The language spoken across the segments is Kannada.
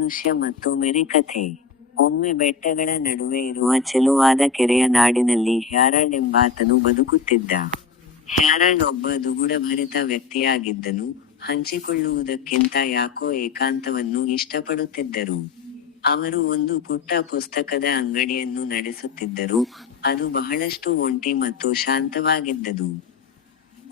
ಮನುಷ್ಯ ಮತ್ತು ಮೇರಿ ಕಥೆ. ಒಮ್ಮೆ ಬೆಟ್ಟಗಳ ನಡುವೆ ಇರುವ ಚೆಲುವಾದ ಕೆರೆಯ ನಾಡಿನಲ್ಲಿ ಹ್ಯಾರಲ್ಡ್ ಎಂಬಾತನು ಬದುಕುತ್ತಿದ್ದ. ಹ್ಯಾರಲ್ಡ್ ಒಬ್ಬ ದುಗುಡಭರಿತ ವ್ಯಕ್ತಿಯಾಗಿದ್ದನು, ಹಂಚಿಕೊಳ್ಳುವುದಕ್ಕಿಂತ ಯಾಕೋ ಏಕಾಂತವನ್ನು ಇಷ್ಟಪಡುತ್ತಿದ್ದರು. ಅವರು ಒಂದು ಪುಟ್ಟ ಪುಸ್ತಕದ ಅಂಗಡಿಯನ್ನು ನಡೆಸುತ್ತಿದ್ದರು, ಅದು ಬಹಳಷ್ಟು ಒಂಟಿ ಮತ್ತು ಶಾಂತವಾಗಿದ್ದದು.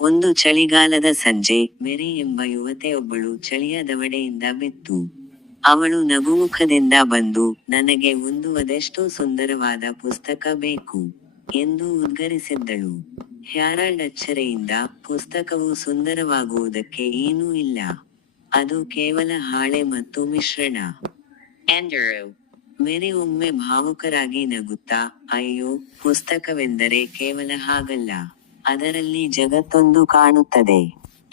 ಒಂದು ಚಳಿಗಾಲದ ಸಂಜೆ, ಮೇರಿ ಎಂಬ ಯುವತಿಯೊಬ್ಬಳು ಚಳಿಯ ದವಡೆಯಿಂದ ಬಿತ್ತು. ಅವಳು ನಗುಮುಖದಿಂದ ಬಂದು, "ನನಗೆ ಒಂದು ಅದೆಷ್ಟೋ ಸುಂದರವಾದ ಪುಸ್ತಕ ಬೇಕು" ಎಂದು ಉದ್ಗರಿಸಿದ್ದಳು. ಹ್ಯಾರಲ್ಡ್ ಅಚ್ಚರಿಯಿಂದ, "ಪುಸ್ತಕವು ಸುಂದರವಾಗುವುದಕ್ಕೆ ಏನೂ ಇಲ್ಲ. ಅದು ಕೇವಲ ಹಾಳೆ ಮತ್ತು ಮಿಶ್ರಣ" ಎಂದರು. ಮೇರಿ ಒಮ್ಮೆ ಭಾವುಕರಾಗಿ ನಗುತ್ತಾ, "ಅಯ್ಯೋ, ಪುಸ್ತಕವೆಂದರೆ ಕೇವಲ ಹಾಗಲ್ಲ. ಅದರಲ್ಲಿ ಜಗತ್ತೊಂದು ಕಾಣುತ್ತದೆ"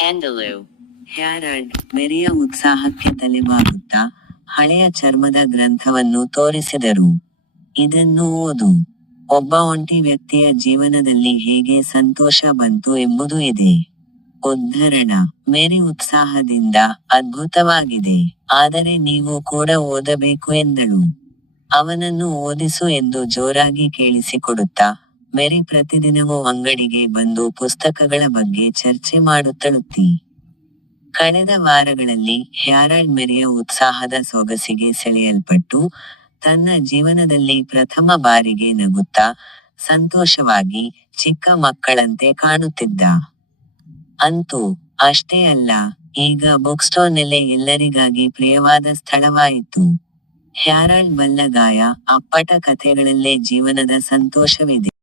ಎಂದಳು. ಹ್ಯಾರಲ್ಡ್, ಮೇರಿಯ ಉತ್ಸಾಹಕ್ಕೆ ತಲೆಬಾಗುತ್ತಾ, ಹಳೆಯ ಚರ್ಮದ ಗ್ರಂಥವನ್ನು ತೋರಿಸಿದರು. "ಇದನ್ನು ಓದು. ಒಬ್ಬ ಒಂಟಿ ವ್ಯಕ್ತಿಯ ಜೀವನದಲ್ಲಿ ಹೇಗೆ ಸಂತೋಷ ಬಂತು ಎಂಬುದು ಇದೆ." ಉದ್ಧರಣ. ಮೇರಿ ಉತ್ಸಾಹದಿಂದ, "ಅದ್ಭುತವಾಗಿದೆ. ಆದರೆ ನೀವು ಕೂಡ ಓದಬೇಕು" ಎಂದಳು. ಅವನನ್ನು ಓದಿಸು ಎಂದು ಜೋರಾಗಿ ಕೇಳಿಸಿಕೊಡುತ್ತಾ, ಮೇರಿ ಪ್ರತಿದಿನವೂ ಅಂಗಡಿಗೆ ಬಂದು ಪುಸ್ತಕಗಳ ಬಗ್ಗೆ ಚರ್ಚೆ ಮಾಡುತ್ತಳುತ್ತಿ. ಕಳೆದ ವಾರಗಳಲ್ಲಿ, ಹ್ಯಾರಲ್ಡ್ ಮೇರಿಯ ಉತ್ಸಾಹದ ಸೊಗಸಿಗೆ ಸೆಳೆಯಲ್ಪಟ್ಟು, ತನ್ನ ಜೀವನದಲ್ಲಿ ಪ್ರಥಮ ಬಾರಿಗೆ ನಗುತ್ತಾ, ಸಂತೋಷವಾಗಿ, ಚಿಕ್ಕ ಮಕ್ಕಳಂತೆ ಕಾಣುತ್ತಿದ್ದ. ಅಂತೂ ಅಷ್ಟೇ ಅಲ್ಲ, ಈಗ ಬುಕ್ಸ್ಟೋರ್ನೆಲೆ ಎಲ್ಲರಿಗಾಗಿ ಪ್ರಿಯವಾದ ಸ್ಥಳವಾಯಿತು. ಹ್ಯಾರಲ್ಡ್ ಬಲ್ಲಗಾಯ, ಅಪ್ಪಟ ಕಥೆಗಳಲ್ಲೇ ಜೀವನದ ಸಂತೋಷವಿದೆ.